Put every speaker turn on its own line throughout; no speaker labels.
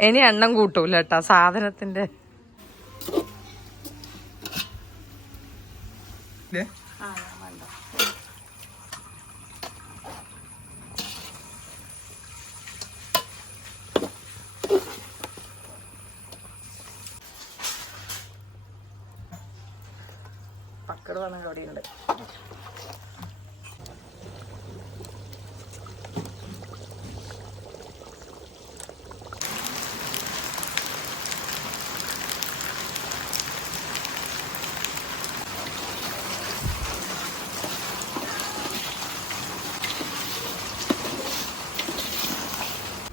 ഇനി എണ്ണം കൂട്ടൂല കേട്ടാ സാധനത്തിന്റെ? പക്കട് വന്ന കടിയുണ്ട്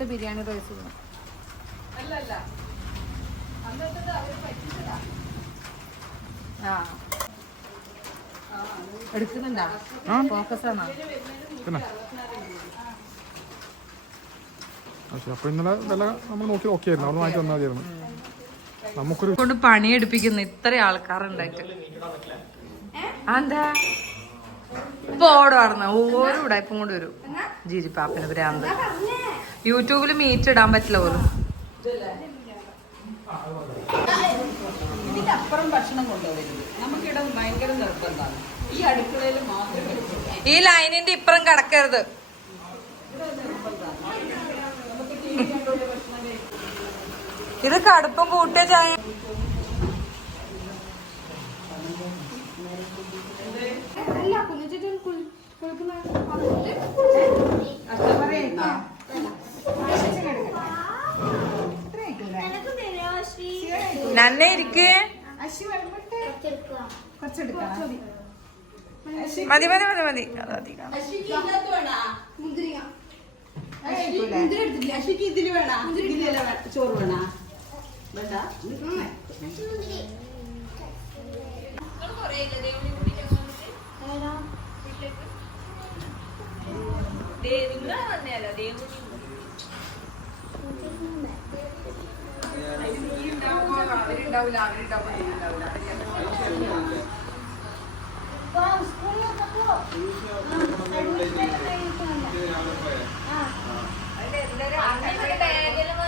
ബിരിയാണി റൈസ് ആ. എടുക്കുന്നുണ്ടോ? ഫോക്കസ് ആണോ?
പിന്നെ. ആ, ശരി. അപ്പൊ ഇന്നലെ വില നമ്മൾ നോക്കി ഓക്കെ ആയിരുന്നു അവിടെ വാങ്ങിച്ചു വന്നാൽ മതിയായിരുന്നു നമുക്കൊരു
കൊണ്ട് പണിയെടുപ്പിക്കുന്നു ഇത്ര ആൾക്കാരുണ്ടായിട്ട്. എന്താ? ഇപ്പൊ ഓടുവാർന്ന. ഓരോ ഉടായ്പും കൊണ്ട് വരും. ജീരിപ്പാപ്പിന് ഭ്രാന്ത് യൂട്യൂബിൽ മീറ്റ് ഇടാൻ പറ്റില്ല പോലും.
ഇതിനപ്പുറം ഭക്ഷണം കൊണ്ടുവരരുത് നമുക്കിവിടെ ഭയങ്കര നിർബന്ധമാണ്. ഈ അടുക്കളയിൽ മാത്രം
ഈ ലൈനിന്റെ ഇപ്പുറം കിടക്കരുത്. ഇത് കടുപ്പം കൂട്ടിയ ചായ.
അല്ല കുഞ്ഞിച്ചിട്ട് കുളിക്കുന്ന
നന്നെ ഇരിക്ക്. മതി മതി മതി മതി. അത് അധികം.
അശ്വിക്ക് ഇതിന് വേണ ഇതിലല്ല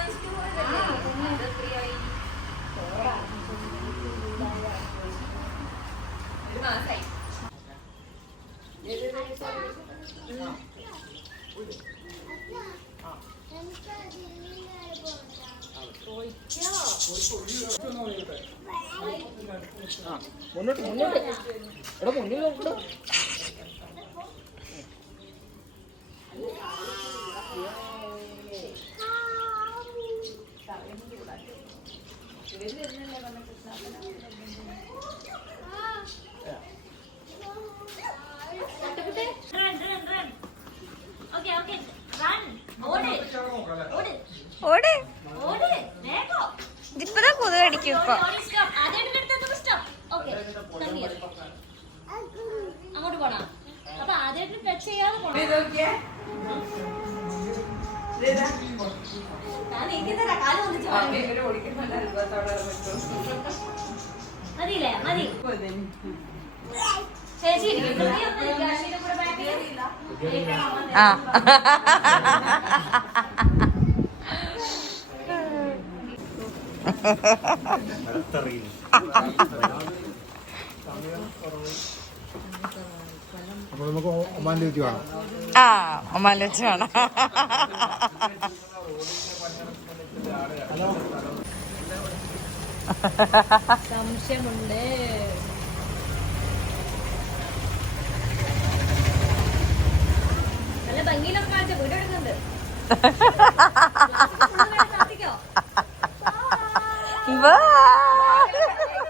ചോറ്
ഓട്. ഓട്.
ഓട്
ഓട്. Okay. Come ഇപ്പൊ അങ്ങോട്ട് പോണം അപ്പൊ ആദ്യമായിട്ട് ടച്ച് ചെയ്യാതെ. മതിയില്ലേ മതി ചേച്ചി ഇരിക്ക്.
നമുക്ക് ഒമാനിലേക്ക് കാണാം
ആ ഒമാലച്ച് വേണം.
സംശയമുണ്ട്.
നല്ല ഭംഗിയിലൊക്കെ കാണിച്ച കത്തിക്കോ
Bye.